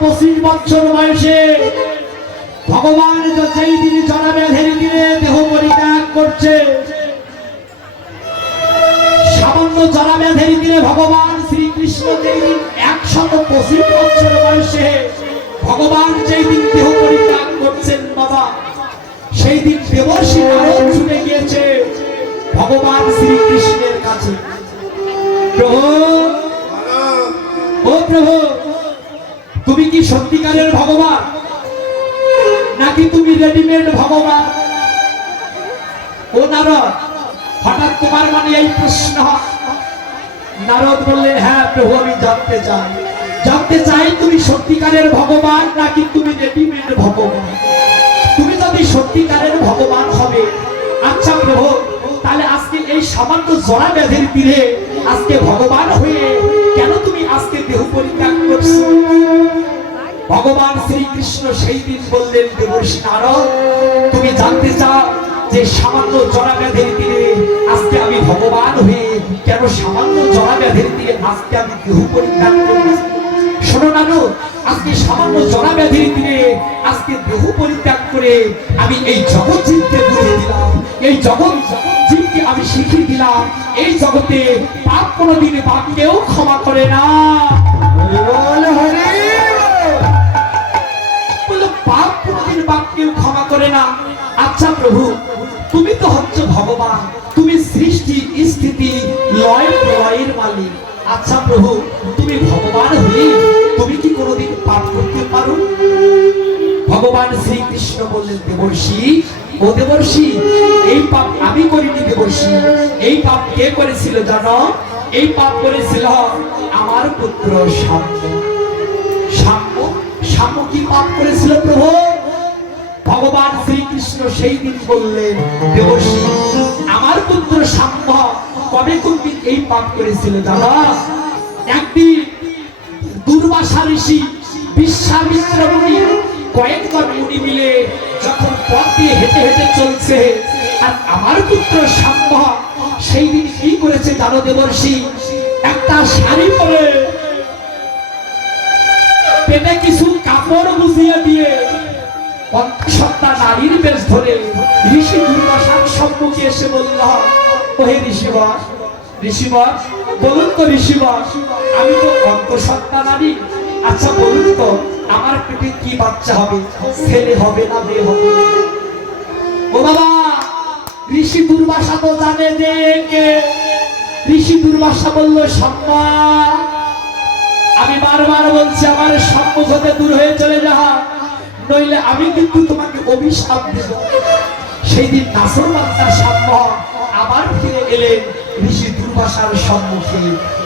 পঁচিশ বছর বয়সে ভগবান যেই দিন জরা ব্যাধের দিনে দেহ পরিত্যাগ করছে। সামান্য ভগবান দিন একশত পঁচিশ বছর বয়সে ভগবান যেই দিন দেহ পরিত্যাগ করছেন বাবা, সেই দিন দেবর্ষী নারদ ছুটে গিয়েছে ভগবান শ্রীকৃষ্ণের কাছে। প্রভু, ও প্রভু তুমি কি সত্যিকারের ভগবান? নাকি তুমি রেডিমেড ভগবান? ও নারদ, হঠাৎ তোমার মানে এই প্রশ্ন নারদ বললেন হ্যাঁ প্রভু, আমি জানতে চাই। জানতে চাই তুমি সত্যিকারের ভগবান নাকি তুমি রেডিমেড ভগবান? তুমি যদি সত্যিকারের ভগবান হবে আচ্ছা প্রভু, তাহলে আজকে এই সামান্য জড়া ব্যাধির তীরে আজকে ভগবান হয়ে দেহ পরিত্যাগ করছ। ভগবান শ্রীকৃষ্ণ সেই দিন বললেন দেবর্ষী নারদ, তুমি জানতে চাও যে সামান্য জরা ব্যাধের তীরে আজকে আমি ভগবান হয়ে কেন সামান্য জরা ব্যাধের তীরে আজকে আমি দেহ পরিত্যাগ করছি? শোনো নানু আজকে সামান্য জড়া ব্যাধির তীরে আজকে দেহ পরিত্যাগ করে আমি এই জগৎ জীবকে বুঝিয়ে দিলাম। এই জগৎ জীবকে আমি শিখিয়ে দিলাম। এই জগতে পাপ কোনোদিন পাপকেও ক্ষমা করে না। পাপ কোনোদিন পাপকেও ক্ষমা করে না। আচ্ছা প্রভু তুমি তো হচ্ছে ভগবান। তুমি সৃষ্টি স্থিতি লয় প্রলয়ের মালিক। আচ্ছা প্রভু, তুমি ভগবান হয়ে তুমি কি কোনোদিন পাপ করতে পারো? ভগবান শ্রীকৃষ্ণ বললেন, দেবর্ষি, ও দেবর্ষি, এই পাপ আমি করিনি দেবর্ষি। এই পাপ কে করেছিল জানো? এই পাপ করেছিল আমার পুত্র সাম্য সাম্য সাম্য কি পাপ করেছিল প্রভু? ভগবান শ্রীকৃষ্ণ সেই দিন বললেন, দেবর্ষি, আমার পুত্র সাম্য কবে কোনদিন এই পাপ করেছিল জানো একদিন দুর্বাসা ঋষি বিশ্বামিত্র মুনি কয়েকজন মুনি মিলে যখন পথ দিয়ে হেঁটে হেঁটে চলছে, আর আমার পুত্র সাম্য সেই দিন কি করেছে জানো দেবর্ষি? একটা শাড়ি পরে পেটে কিছু কাপড় বুঝিয়ে দিয়ে সত্তা নারীর বেশ ধরে ঋষি দুর্বাসার সম্মুখে এসে বলল বলুন তো আমি তো নারী। আচ্ছা বলুন তো, আমার পেটে কি বাচ্চা হবে? ছেলে হবে না মেয়ে হবে? ও বাবা, ঋষি দুর্বাসা তো জানে যে ঋষি দুর্বাসা সম্মা, আমি বারবার বলছি, আমার সম্মুখ হতে দূর হয়ে চলে যা নইলে আমি কিন্তু তোমাকে অভিশাপ দেব। সেই দিন নাসর বাচ্চার সাম্য এলেন ঋষি দুর্বাসার সম্মুখে।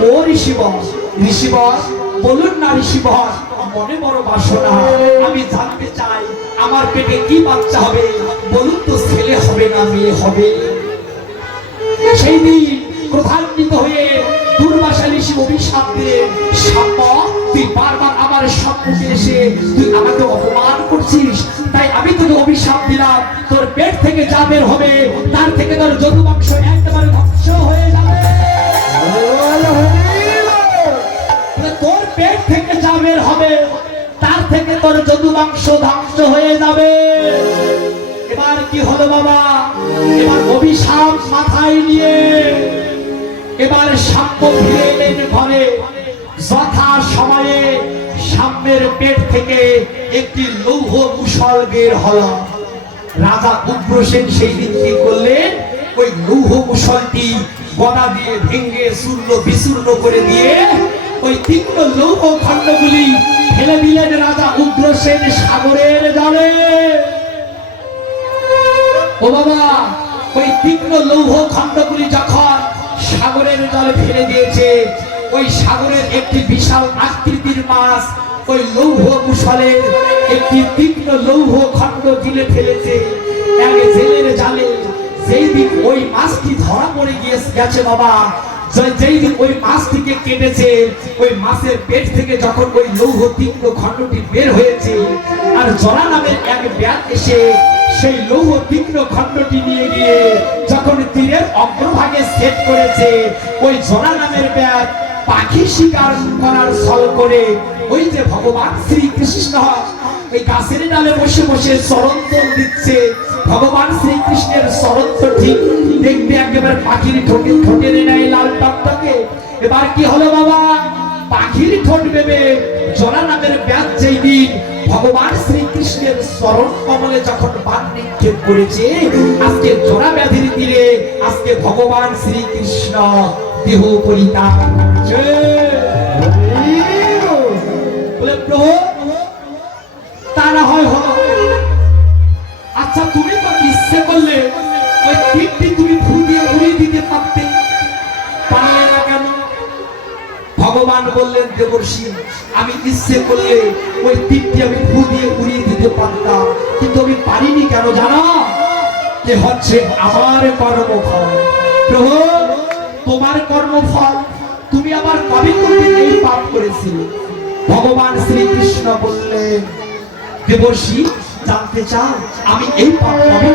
ও ঋষি বস ঋষি বস বলুন না ঋষি বস মনে বড় বাসনা। আমি জানতে চাই, আমার পেটে কি বাচ্চা হবে? বলুন তো ছেলে হবে না মেয়ে হবে? সেই দিন ক্রধান্বিত হয়ে দুর্বাসা ঋষি অভিশাপ দিলেন সাম্য, তুই বারবার আমার সম্মুখে এসে তুই আমাকে অপমান করছিস। তাই আমি তোকে অভিশাপ দিলাম। তোর পেট থেকে যা বের হবে, তার থেকে তোর যদুবাংশ একেবারে ধ্বংস থেকে তোর যদুবাংশ ধ্বংস হয়ে যাবে। এবার কি হলো বাবা? এবার অভিশাপ মাথায় নিয়ে এবার সাম্য ফিরে এলেন ঘরে। যথা সময়ে সাম্যের পেট থেকে একটি লৌহ কুশল বের হলো। রাজা উগ্রসেন সেই দিন কি করলেন? ওই লৌহ কুশলটি গদা দিয়ে ভেঙে চূর্ণ বিচূর্ণ করে দিয়ে ওই তীক্ষ্ণ লৌহ খণ্ডগুলি ফেলে দিলেন রাজা উগ্রসেন সাগরের জলে। ও বাবা, ওই তীক্ষ্ণ লৌহ খণ্ডগুলি যখন সাগরের জলে ফেলে দিয়েছে, ওই সাগরের একটি বিশাল আকৃতির মাছ ওই লৌহ কুশলের একটি তীক্ষ্ণ লৌহ খণ্ড গিলে ফেলেছে। এক জেলের জালে সেই দিন ওই মাছটি ধরা পড়ে গিয়ে গেছে বাবা অগ্রভাগে সেট করেছে, ওই নামের ব্যাগ পাখি শিকার করার ছল করে ওই যে ভগবান শ্রীকৃষ্ণ ওই গাছের ডালে বসে বসে চরন্তল দিচ্ছে। ভগবান শ্রীকৃষ্ণের চরন্ত ঠিক দেখতে একেবারে পাখির ঠোঁটে ঠোঁটের নেয় এবার কি হলো বাবা? পাখির ঠোঁট যেই দিন ভগবান শ্রীকৃষ্ণের চরণ কমলে যখন বান নিক্ষেপ করেছে, আজকে জরা ব্যাধির তীরে আজকে ভগবান শ্রীকৃষ্ণ দেহ। বলে তা না হয় হলো। আচ্ছা তুমি তো ইচ্ছে করলে? ভগবান বললেন দেবর্ষি আমি ইচ্ছে করলে ওই তীরটি আমি ফু দিয়ে উড়িয়ে দিতে পারতাম। কিন্তু আমি পারিনি কেন জানো? যে হচ্ছে আমার কর্মফল। প্রভু, তোমার কর্মফল, তুমি আবার কবে করবে এই পাপ করেছিলে। ভগবান শ্রীকৃষ্ণ বললেন দেবর্ষি জানতে চাও, আমি এই পাপ কবে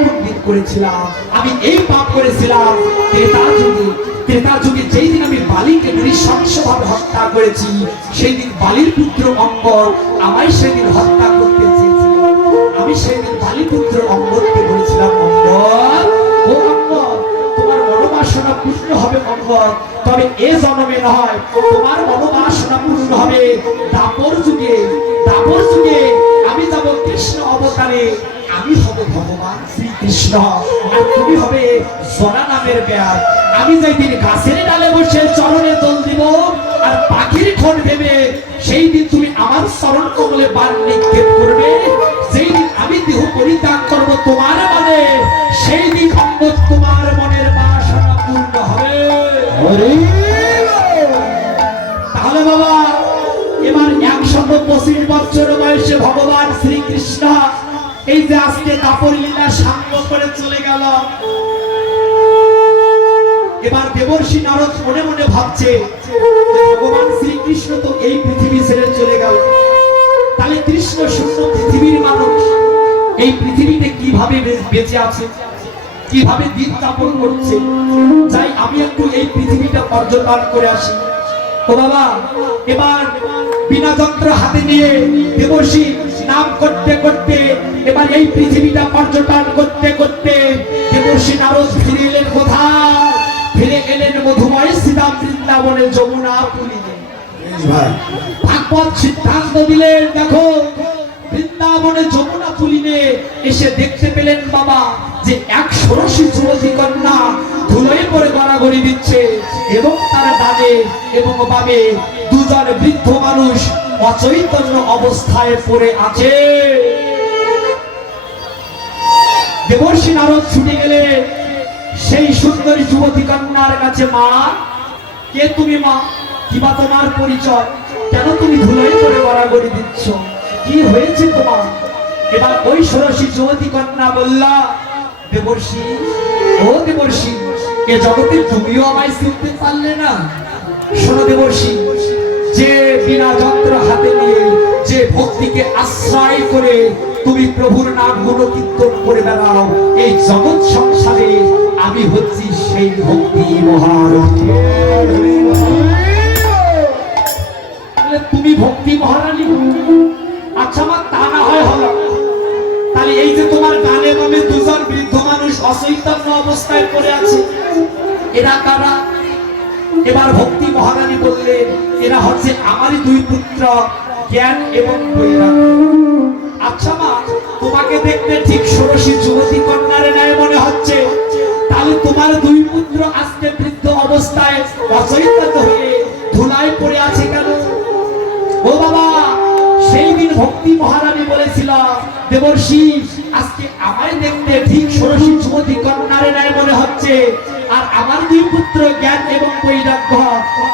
করেছিলাম। আমি এই পাপ করেছিলাম ত্রেতা যুগে। ত্রেতা যুগে যেই দিন আমি বালিকে নৃশংসভাবে হত্যা করেছি, সেই দিন বালির পুত্র অঙ্গ আমায় সেদিন হত্যা করতে আমি সেদিন বালিপুত্র অঙ্গদকে বলেছিলাম অঙ্গ ও তোমার মনোবাসনা পূর্ণ হবে অঙ্গ তবে এ জন্মে নয়, তোমার মনোবাসনা পূর্ণ হবে দাপর যুগে দাপর যুগে আমি যাব কৃষ্ণ অবতারে, আমি হব ভগবান শ্রীকৃষ্ণ। তুমি হবে জনা নামের ব্যাগ আমি যেদিন গাছের ডালে বসে চরণে দোল দিব আর পাখির ঠোঁট ভেবে সেই দিন তুমি আমার চরণ কমলে বার নিক্ষেপ করবে। সেই দিন আমি দেহ পরিত্যাগ করব তোমার মনে সেই দিন অঙ্গ তোমার মনের বাসনা পূর্ণ হবে। তাহলে বাবা এবার একশত পঁচিশ বছর বয়সে ভগবান শ্রীকৃষ্ণ এই যে আজকে কাপড় লীলা সাঙ্গ করে চলে গেল। এবার দেবর্ষী নারদ মনে মনে ভাবছে ভগবান শ্রীকৃষ্ণ তো এই পৃথিবী ছেড়ে চলে গেল। তাহলে কৃষ্ণ শূন্য পৃথিবীর মানুষ, এই পৃথিবীতে কীভাবে বেঁচে আছে? কীভাবে দিন যাপন করছে? যাই, আমি একটু এই পৃথিবীটা পর্যটন করে আসি। ও বাবা, এবার বিনা যন্ত্র হাতে নিয়ে দেবর্ষী নাম করতে করতে এবার এই পৃথিবীটা পর্যটন করতে করতে দেবর্ষী নারদ ফিরে এলেন কোথায়? ফিরে এলেন মধুময় সীতা বৃন্দাবনে যমুনা পুলিনে ভাগবত সিদ্ধান্ত দিলেন দেখো বৃন্দাবনে যমুনা এসে দেখতে পেলেন বাবা যে এক ষোড়শী যুবতী কন্যা ধুলোয় পরে গড়াগড়ি দিচ্ছে এবং তার ডানে এবং বামে দুজন বৃদ্ধ মানুষ অচৈতন্য অবস্থায় পড়ে আছে। দেবর্ষী নারদ ছুটে গেলে সেই সুন্দরী যুবতী কন্যার কাছে, মা, কে তুমি, মা? কিবা তোমার পরিচয়? কেন তুমি ধুলোয় করে গড়াগড়ি দিচ্ছ? কি হয়েছে তোমার? এবার ওই ষোড়শী যুবতী কন্যা বললা, দেবর্ষী, ও দেবর্ষী, এ জগতে তুমিও আমায় চিনতে পারলে না। শোনো দেবর্ষী যে বিনা যন্ত্র হাতে নিয়ে যে ভক্তিকে আশ্রয় করে তুমি প্রভুর নাম গুণ কীর্তন করে বেড়াও, এই জগৎ সংসারে আমি হচ্ছি সেই ভক্তি মহারানী। তুমি ভক্তি মহারানী? আচ্ছা আমার তা না হয় হলো। তাহলে এই যে তোমার গানে বামে দুজন বৃদ্ধ মানুষ অচৈতন্য অবস্থায় পড়ে আছে, এরা কারা? এবার ভক্তি মহারানী বললেন, এরা হচ্ছে আমারই দুই পুত্র, জ্ঞান এবং আচ্ছা মা, তোমাকে দেখতে ঠিক যুবতী কন্যার ন্যায় মনে হচ্ছে। তাহলে তোমার দুই পুত্র আজকে বৃদ্ধ অবস্থায় হয়ে ধুলায় পড়ে আছে কেন? ও বাবা, সেই দিন ভক্তি মহারানী বলেছিল, দেবর্ষি, আজকে আমায় দেখতে ঠিক ষোড়শী যুবতী কন্যারে ন্যায় মনে হচ্ছে। আর আমার দুই পুত্র জ্ঞান এবং বৈরাগ্য,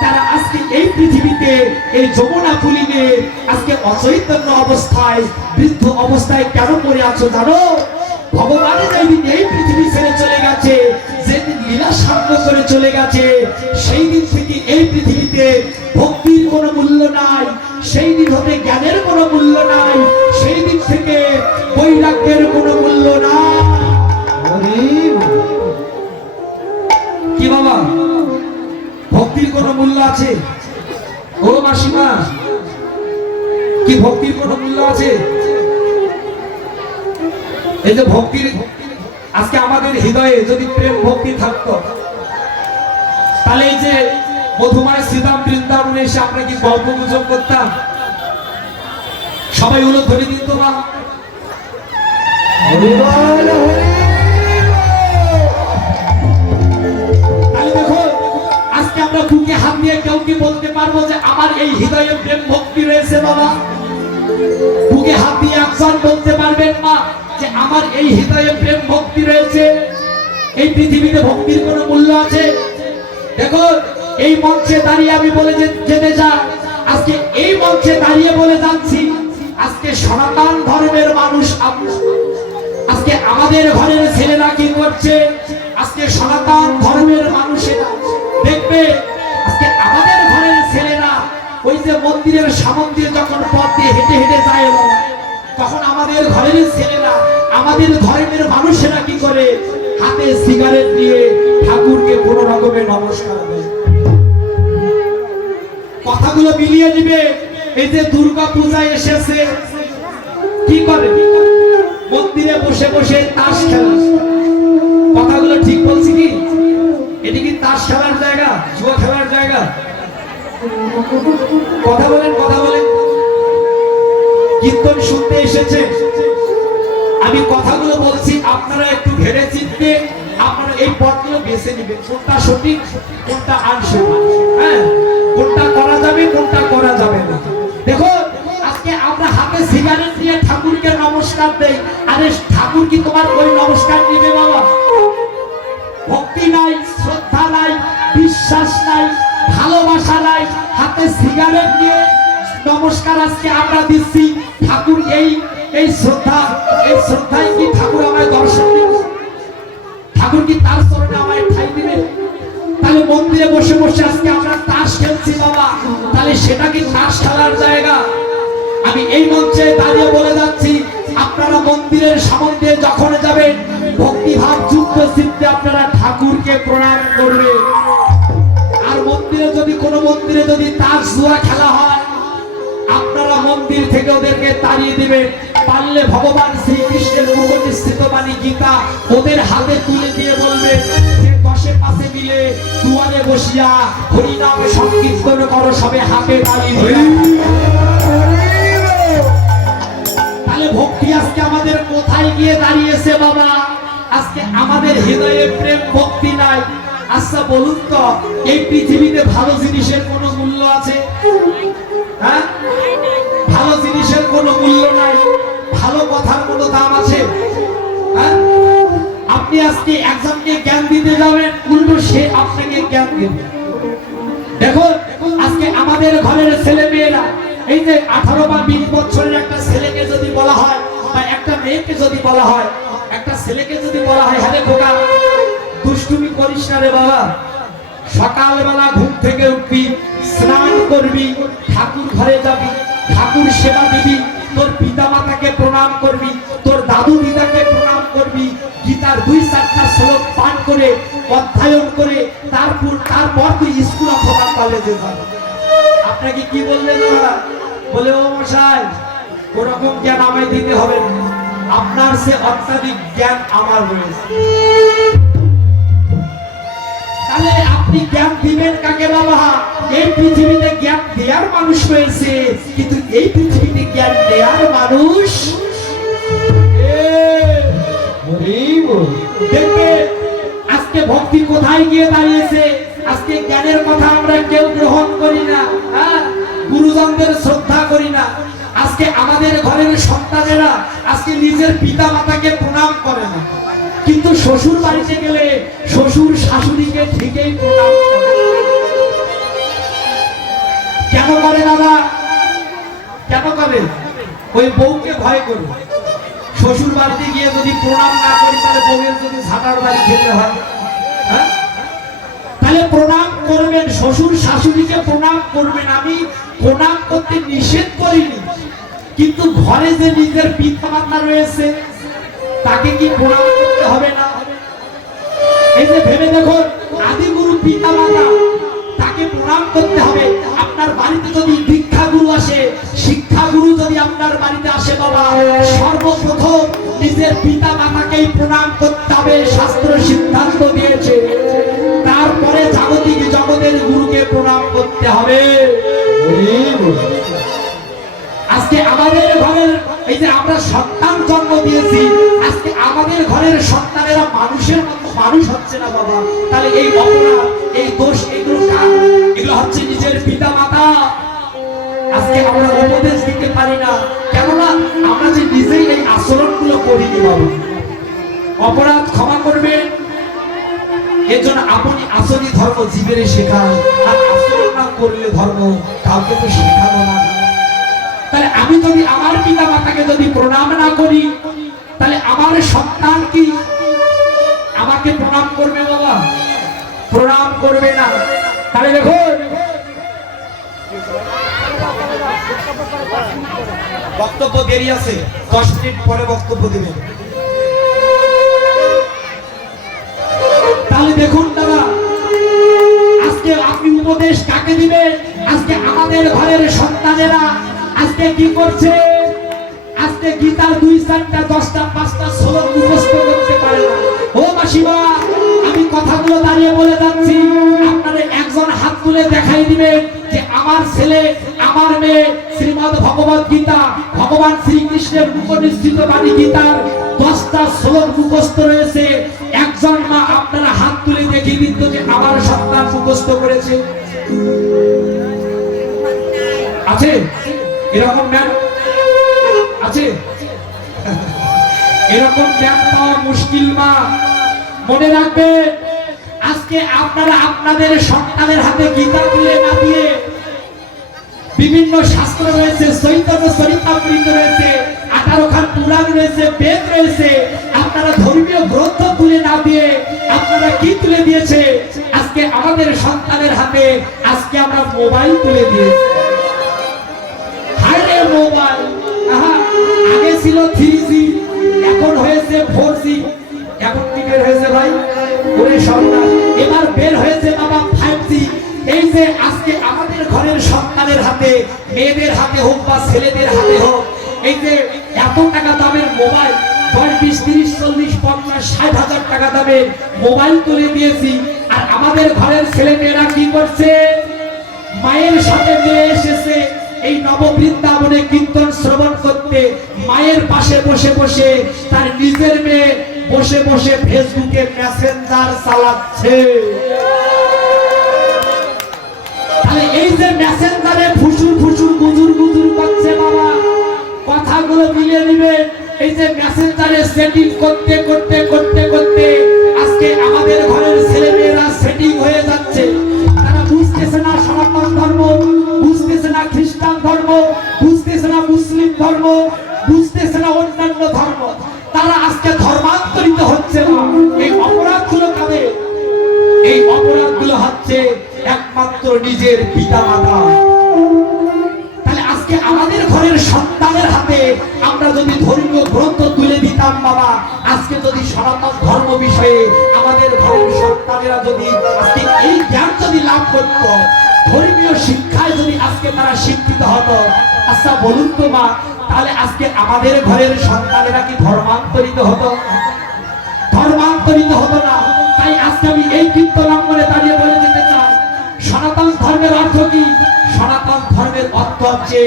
তারা আজকে এই পৃথিবীতে এই যমুনা পুলিনে আজকে অচৈতন্য অবস্থায়, বৃদ্ধ অবস্থায় কেন পড়ে আছো জানো? ভগবানের চলে চলে গেছে সেই দিন থেকে এই পৃথিবীতে ভক্তির কোনো মূল্য নাই সেই জ্ঞানের কোনো মূল্য নাই সেই থেকে বৈরাগ্যের কোনো মূল্য নাই। কোনো মূল্য আছে? ও মাসিমা, কি ভক্তির কোনো মূল্য আছে? এই যে ভক্তির, আজকে আমাদের হৃদয়ে যদি প্রেম ভক্তি থাকতো, তাহলে এই যে মধুমায় শ্রীরাম বৃন্দাবনে এসে আমরা কি গল্প গুজব করতাম? সবাই হলো ধরে দিত মা আমরা হাত দিয়ে কেউ কি বলতে পারব যে আমার এই হৃদয়ে প্রেম ভক্তি রয়েছে বাবা? বুকে হাত দিয়ে একজন বলতে পারবেন মা যে আমার এই হৃদয়ে প্রেম ভক্তি রয়েছে? এই পৃথিবীতে ভক্তির কোনো মূল্য আছে? দেখো, এই মঞ্চে দাঁড়িয়ে আমি বলে যেতে চাই। আজকে এই মঞ্চে দাঁড়িয়ে বলে যাচ্ছি, আজকে সনাতন ধর্মের মানুষ আজকে আমাদের ঘরের ছেলেরা কি করছে? আজকে সনাতন ধর্মের মানুষেরা দেখবে? আজকে আমাদের ঘরের ছেলেরা ওই যে মন্দিরের সামন দিয়ে যখন পথ দিয়ে হেঁটে হেঁটে যায় এবং তখন আমাদের ঘরের ছেলেরা, আমাদের ধর্মের মানুষেরা কি করে? হাতে সিগারেট নিয়ে ঠাকুরকে কোন রকমে নমস্কার কথাগুলো মিলিয়ে দিবে। এই যে দুর্গা পূজা এসেছে, কি করে? মন্দিরে বসে বসে তাস খেলা। কথাগুলো ঠিক বলছি কি? এটি কি তাস খেলার জায়গা, জুয়া খেলার জায়গা। কথা বলেন কথা বলেন। কীর্তন শুনতে এসেছে। আমি কথাগুলো বলছি, আপনারা একটু ভেবে চিনতে, আপনারা এই পথগুলো বেছে নেবেন। কোনটা সঠিক, কোনটা আনসঠিক হ্যাঁ কোনটা করা যাবে, কোনটা করা যাবে না। দেখো আজকে আমরা হাতে সিগারেট নিয়ে ঠাকুরকে নমস্কার দেই। আরে হাতে নিয়ে নমস্কার আজকে আমরা দিচ্ছি। ঠাকুর এই এই শ্রদ্ধা, এই শ্রদ্ধায় কি ঠাকুর আমায় দর্শন ঠাকুর কি তার চরণে আমায় ঠাই দিবে? তাহলে মন্দিরে বসে বসে আজকে আমরা তাস খেলছি বাবা। তাহলে সেটা কি তাস খেলার জায়গা? আমি এই মঞ্চে দাঁড়িয়ে বলে যাচ্ছি, আপনারা মন্দিরের সামন যখন যাবেন, ভক্তিভাব, যুক্ত চিত্তে আপনারা ঠাকুরকে প্রণাম করবেন। যদি কোনো মন্দিরে যদি তাস জুয়া খেলা হয়, আপনারা মন্দির থেকে ওদেরকে তাড়িয়ে দিবেন। পারলে ভগবান শ্রীকৃষ্ণের মুখনিস্থিত বাণী গীতা ওদের হাতে তুলে দিয়ে আজকে আমাদের হৃদয়ে প্রেম ভক্তি নাই। আচ্ছা বলুন তো, এই পৃথিবীতে ভালো জিনিসের কোনো মূল্য আছে? হ্যাঁ? ভালো জিনিসের কোনো মূল্য নাই। ভালো কথার কোনো দাম আছে? হ্যাঁ? আপনি আজকে একজনকে জ্ঞান দিতে যাবেন, উল্টো সে আপনাকে জ্ঞান দেবে। দেখো আজকে আমাদের ঘরের ছেলে মেয়েরা এই যে আঠারো বা বিশ বছরের একটা ছেলেকে যদি বলা হয়, বা একটা মেয়েকে যদি বলা হয়, একটা ছেলেকে যদি বলা হয় হ্যাঁ বোকা দুষ্টুমি করিস না রে বাবা। সকালবেলা ঘুম থেকে উঠবি, স্নান করবি, ঠাকুর ঘরে যাবি, ঠাকুর সেবা দিবি, তোর পিতা মাতাকে প্রণাম করবি, তোর দাদু দিদাকে প্রণাম করবি, গীতার দুই চারটা শ্লোক পাঠ করে, অধ্যয়ন করে, তারপর তারপর তুই স্কুল অথবা কলেজে যাবি। আপনাকে কি বললেন ওরা বলে, ও মশাই, ওরকম জ্ঞান আমায় দিতে হবে না। আপনার সে অত্যাধিক জ্ঞান আমার রয়েছে। তাহলে আপনি জ্ঞান দিবেন কাকে বাবা? এই পৃথিবীতে জ্ঞান দেওয়ার মানুষ রয়েছে কিন্তু এই পৃথিবীতে জ্ঞান দেওয়ার মানুষ আজকে ভক্তি কোথায় গিয়ে দাঁড়িয়েছে? আজকে জ্ঞানের কথা আমরা কেউ গ্রহণ করি না হ্যাঁ? গুরুজনদের শ্রদ্ধা করি না। আজকে আমাদের ঘরের সন্তানেরা আজকে নিজের পিতা মাতাকে প্রণাম করে না। কিন্তু শ্বশুর বাড়িতে গেলে শ্বশুর শাশুড়িকে ঠিকই কেন করে দাদা? কেন করে? ওই বউকে ভয় করে। শ্বশুর বাড়িতে গিয়ে যদি প্রণাম না করি, তাহলে বউয়ের যদি ঝাঁটার বাড়ি খেতে হয় হ্যাঁ? তাহলে প্রণাম করবেন, শ্বশুর শাশুড়িকে প্রণাম করবেন। আমি প্রণাম করতে নিষেধ করিনি। কিন্তু ঘরে যে নিজের পিতা মাতা রয়েছে তাকে কি প্রণাম করতে হবে না? এই যে ভেবে দেখুন আদি গুরু পিতা মাতা তাকে প্রণাম করতে হবে। আপনার বাড়িতে যদি দীক্ষাগুরু আসে, শিক্ষাগুরু যদি আপনার বাড়িতে আসে বাবা, সর্বপ্রথম নিজের পিতা মাতাকেই প্রণাম করতে হবে, শাস্ত্র সিদ্ধান্ত দিয়েছে। তারপরে জাগতিক জগতের গুরুকে প্রণাম করতে হবে। আজকে আমাদের ঘরের এই যে আমরা সন্তান জন্ম দিয়েছি, আজকে আমাদের ঘরের সন্তানেরা মানুষের মতো মানুষ হচ্ছে না বাবা। তাহলে এই অপরাধ, এই দোষ, এগুলো এগুলো হচ্ছে নিজের পিতা মাতা আজকে আমরা উপদেশ দিতে পারি না। কেননা আমরা যে নিজেই এই আচরণগুলো করিনি বাবা। অপরাধ ক্ষমা করবেন এর জন্য আপনি আসলি ধর্ম জীবের শেখান। আর আচরণ না করলে ধর্ম কাউকে তো শেখানো না। তাহলে আমি যদি আমার পিতা মাতাকে যদি প্রণাম না করি, তাহলে আমার সন্তান কি? আমাকে প্রণাম করবে বাবা? প্রণাম করবে না। তাহলে দেখুন। বক্তব্য দেরি আছে, দশ মিনিট পরে বক্তব্য দেবেন তাহলে দেখুন দাদা, আজকে আপনি উপদেশ কাকে দিবেন? আজকে আমাদের ঘরের সন্তানেরা আজকে কি করছে? আজকে গীতার দুই চারটা, দশটা, পাঁচটা শ্লোক মুখস্থ করতে পারে না। ও মাসিমা, আমি কথাগুলো দাঁড়িয়ে বলে যাচ্ছি। আপনারা একজন হাত তুলে দেখাই দিবেন যে আমার ছেলে, আমার মেয়ে শ্রীমদ ভগবত গীতা, ভগবান শ্রীকৃষ্ণের মুখনিশ্চিত বাণী গীতার দশটা শ্লোক মুখস্থ রয়েছে। একজন মা আপনারা হাত তুলে দেখিয়ে দিত যে আমার সন্তান মুখস্থ করেছে। আছে? এরকম ম্যাম আছে? এরকম ম্যাম পাওয়া মুশকিল মা। মনে রাখবে, আজকে আপনারা আপনাদের সন্তানের হাতে গীতা তুলে না দিয়ে বিভিন্ন শাস্ত্র রয়েছে, চৈতন্য চরিতামৃত রয়েছে, আঠারো খান পুরাণ রয়েছে, বেদ রয়েছে। আপনারা ধর্মীয় গ্রন্থ তুলে না দিয়ে আপনারা কি তুলে দিয়েছে? আজকে আমাদের সন্তানের হাতে, আজকে আমরা মোবাইল তুলে দিয়েছি। মোবাইল আগে ছিল থ্রি জি, এখন হয়েছে ফোর জি, এখন কি হয়েছে ভাই? ওরে সন্তান এবার বের হয়েছে বাবা ফাইভ জি। এই যে আজকে আমাদের ঘরের সন্তানের হাতে, মেয়েদের হাতে হোক বা ছেলেদের হাতে হোক, এই যে এত টাকা দামের মোবাইল, দশ তিরিশ, চল্লিশ, পঞ্চাশ, ষাট হাজার টাকা দামের মোবাইল তুলে দিয়েছি। আর আমাদের ঘরের ছেলে মেয়েরা কি করছে? মায়ের সাথে মেয়ে এসেছে। এই নববৃন্দাবনে কীর্তন শ্রবণ করতে মায়ের পাশে বসে বসে তার নিজের মেয়ে বসে বসে ফেসবুকে মেসেঞ্জার চালাচ্ছে। এই যে মেসেঞ্জারে ফুসুর ফুসুর গুজুর গুজুর করছে বাবা, কথাগুলো মিলিয়ে নিবে। এই যে মেসেঞ্জারে সেটিং করতে করতে করতে করতে আজকে আমাদের ঘরের ছেলে মেয়েরা সেটিং হয়ে যাচ্ছে। ধর্ম বুঝতেছে না মুসলিম ধর্ম বুঝতেছে না অন্যান্য ধর্ম। বলুন তো মা, তাহলে আজকে আমাদের ঘরের সন্তানেরা কি ধর্মান্তরিত হতো? ধর্মান্তরিত হতো না। তাই আজকে আমি এই কীর্তন অঙ্গনে দাঁড়িয়ে বলে দিতে চাই। সনাতন ধর্মের অর্থ কি? সনাতন ধর্মের অর্থ হচ্ছে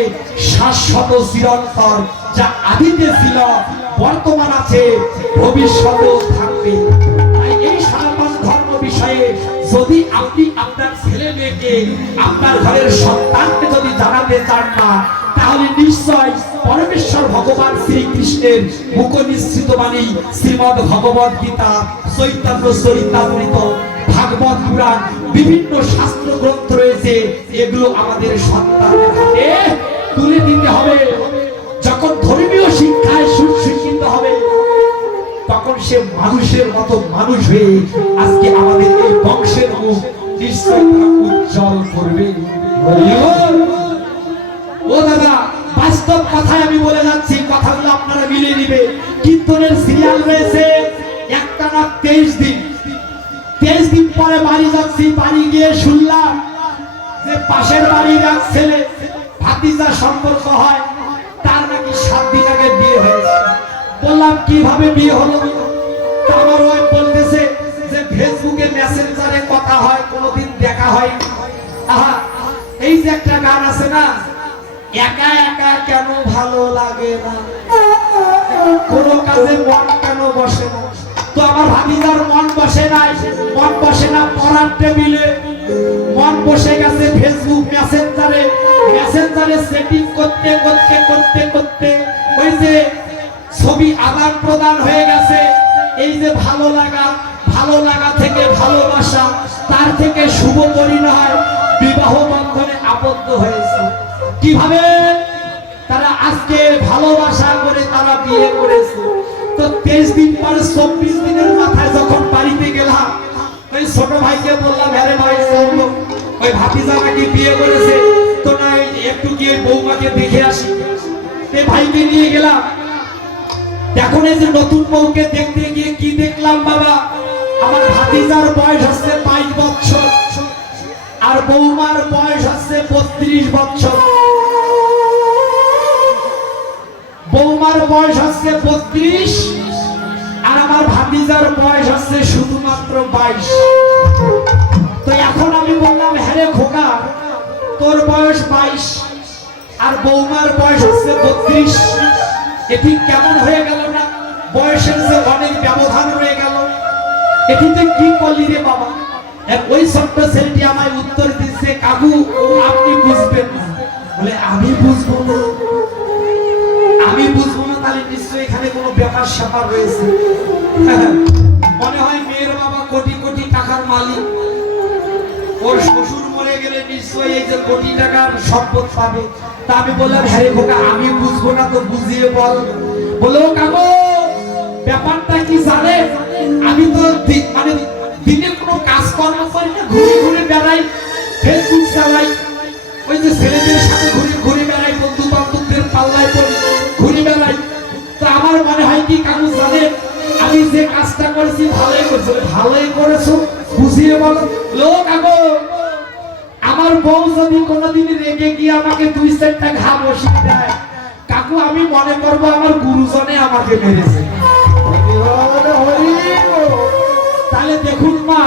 শাশ্বত চিরন্তর যা আদিতে ছিল, বর্তমান আছে, ভবিষ্যতেও থাকবে। তাই এই সনাতন বিষয়ে যদি আপনি আপনার ছেলে মেয়েকে, আপনার ঘরের সন্তানকে যদি জানাতে চান না তাহলে নিশ্চয় পরমেশ্বর ভগবান শ্রীকৃষ্ণের মুখ বাণী শ্রীমদ ভগবত গীতা, চৈতন্য চরিতামৃত ভাগবত পুরাণ, বিভিন্ন শাস্ত্র গ্রন্থ রয়েছে, এগুলো আমাদের সন্তানের হাতে তুলে দিতে হবে। সে মানুষের মতো মানুষ হয়ে আজকে আমাদের এই বংশের উজ্জ্বল করবে। ও দাদা, বাস্তব কথায় আমি বলে যাচ্ছি, কথাগুলো আপনারা মিলিয়ে নিবে। কীর্তনের সিরিয়াল রয়েছে একটা না তেইশ দিন। তেইশ দিন পরে বাড়ি যাচ্ছি, বাড়ি গিয়ে শুনলাম যে পাশের বাড়ির এক ছেলে ভাতিজা সম্পর্ক হয়, তার নাকি সাত দিন আগে বিয়ে হয়েছে। বললাম, কীভাবে বিয়ে হলো? ফেসবুকে মেসেঞ্জারে কথা হয়, কোনোদিন দেখা আহা, এই যে একটা গান আছে না, একা একা কেন ভালো লাগে না? কোনো কাজে বসে না? তো মন বসে নাই, মন বসে না টেবিলে। মন বসে গেছে ফেসবুক সেটিং করতে করতে করতে করতে ওই যে ছবি আদান প্রদান হয়ে গেছে। এই যে ভালো লাগা ভালো লাগা থেকে ভালোবাসা, তার থেকে শুভ পরিণয়, বিবাহ বন্ধনে আবদ্ধ হয়েছে। কীভাবে? তারা আজকে ভালোবাসা করে তারা বিয়ে করেছে। তো তেইশ দিন পরে চব্বিশ দিনের মাথায় যখন বাড়িতে গেলাম, ওই ছোট ভাইকে বললাম, আরে ভাই চলো ওই ভাতিজা নাকি বিয়ে করেছে? তো না একটু গিয়ে বৌমাকে দেখে আসি। ভাইকে নিয়ে গেলাম। এখন এই যে নতুন বউকে দেখতে গিয়ে কি দেখলাম বাবা? আমার ভাতিজার বয়স হচ্ছে বাইশ বছর, আর বৌমার বয়স হচ্ছে বত্রিশ বছর। বৌমার বয়স হচ্ছে বত্রিশ, আর আমার ভাতিজার বয়স হচ্ছে শুধুমাত্র বাইশ। তো এখন আমি বললাম হ্যাঁ খোকা, তোর বয়স বাইশ, আর বৌমার বয়স হচ্ছে বত্রিশ। এটি কেমন হয়ে গেল? বয়সের যে অনেক ব্যবধান রয়ে গেল, এটিতে কি করলি রে বাবা? ওই ছোট্ট ছেলেটি আমায় উত্তর দিচ্ছে, কাকু আপনি বুঝবেন না। বলে, আমি বুঝব না। আমি বুঝব না, তাহলে এখানে কোনো ব্যাপার স্যাপার রয়েছে। মনে হয় মেয়ের বাবা কোটি কোটি টাকার মালিক। ওর শ্বশুর মরে গেলে নিশ্চয়ই এই যে কোটি টাকার সম্পদ পাবে। তা আমি বললাম হ্যাঁ খোকা, আমি বুঝব না, তো বুঝিয়ে বল। বলো কাকু ব্যাপারটা কি জানে? আমি তো মানে দিনে কোনো কাজকর্ম করি না, ঘুরে ঘুরে বেড়াই ফেসবুক চালাই। ওই যে ছেলেদের সাথে ঘুরে ঘুরে বেড়াই বন্ধু বান্ধবদের পাল্লায় পড়ি, ঘুরে বেড়াই। তো আমার মনে হয় কি কাকু জানে? আমি যে কাজটা করেছি, ভালোই করেছ। ভালোই করেছ, বুঝিয়ে বলো। লোক কাকু আমার বউ যদি কোনোদিন রেগে গিয়ে আমাকে দুই চারটা ঘা বসিয়ে দেয়, কাকু, আমি মনে করব আমার গুরুজনে আমাকে মেরেছে। তাহলে দেখুন মা,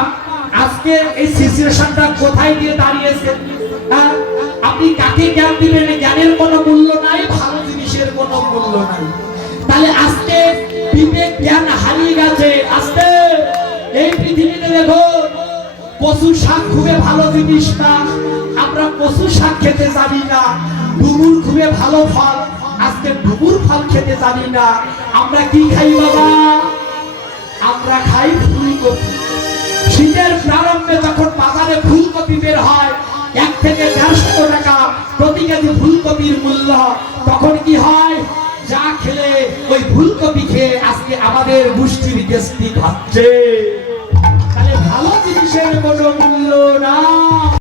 আজকে এই সিচুয়েশনটা কোথায় গিয়ে দাঁড়িয়েছে? হ্যাঁ? আপনি কাকে জ্ঞান দিবেন? জ্ঞানের কোনো মূল্য নাই, ভালো জিনিসের কোনো মূল্য নাই। তাহলে আজকে বিবেক জ্ঞান হারিয়ে গেছে, আজকে এই পৃথিবীতে দেখো কচু শাক খুবই ভালো জিনিস না, আমরা কচু শাক খেতে জানি না ডুমুর খুবই ভালো ফল, আজকে ডুমুর ফল খেতে জানি না, আমরা কি খাই বাবা? আমরা খাই ফুলকপি। শীতের প্রারম্ভে যখন বাজারে ফুলকপি বের হয়, এক থেকে দেড়শো টাকা প্রতি কেজি ফুলকপির মূল্য তখন কি হয়? যা খেলে ওই ফুলকপি খেয়ে আজকে আমাদের মুষ্টির গেস্টি খাচ্ছে তাহলে ভালো জিনিসের কোনো মূল্য নাই।